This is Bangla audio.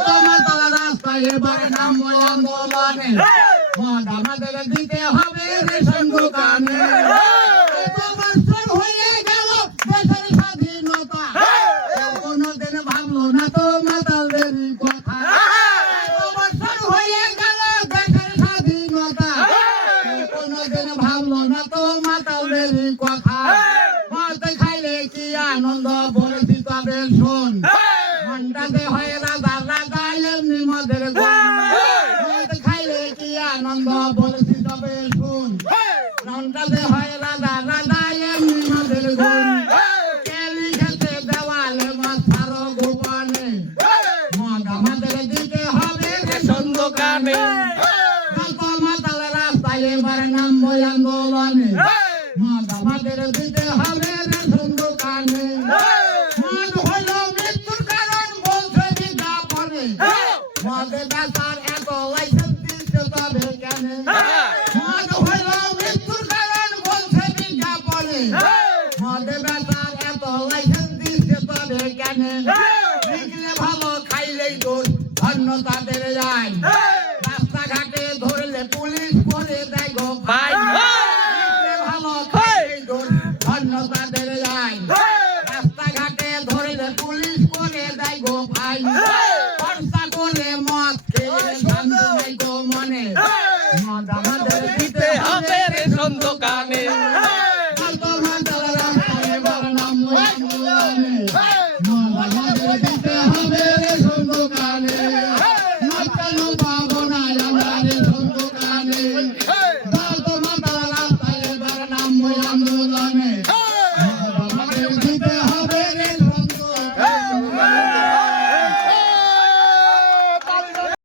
তোমার তালা রাস্তায় এবার নামবো আন্দোলনে মদ আমাদের দিতে হবে রেশন দোকানে বছর হয়ে গেল দেশের স্বাধীনতা কোনদিন ভাবলো না তো মাতালদের কথা বছর হয়ে গেল দেশের স্বাধীনতা কোনদিন ভাবলো না তো মাতালদের কথা মদ খাইলে কি আনন্দ বলেছি তবে শোন ঘন্টাতে হয় রাজা রাজা এমনি মদের মদ খাইলে কি আনন্দ বলেছি তবে শোন ঘন্টাতে হয় রাজা রাজা এমনি মদের গুণ কেলি খেতে দেওয়ালে মাথারো গোপনে মদ আমাদের দিতে হবে রেশন দোকানে মাতাল রাস্তায় এবার নামবো আন্দোলনে মদ আমাদের দিতে হবে রেশন দোকানে মদ হলো মৃত্যুর কারণ বলছে বিজ্ঞাপনে মদে বেচার এত লাইসেন্স দিতে তবে কেন মদ হলো মৃত্যুর কারণ বলছে বিজ্ঞাপনে মদে বেচার এত লাইসেন্স দিতে তবে কেন বিক্রি ভালো খাইলেই দোষ অন্য তাদের আইন রাস্তাঘাটে ধরলে পুলিশ করে দেয় গো ফাইন ভালো খাইলেই দোষ অন্য তাদের আইন রাস্তাঘাটে ধরলে পুলিশ করে দেয় গো ফাইন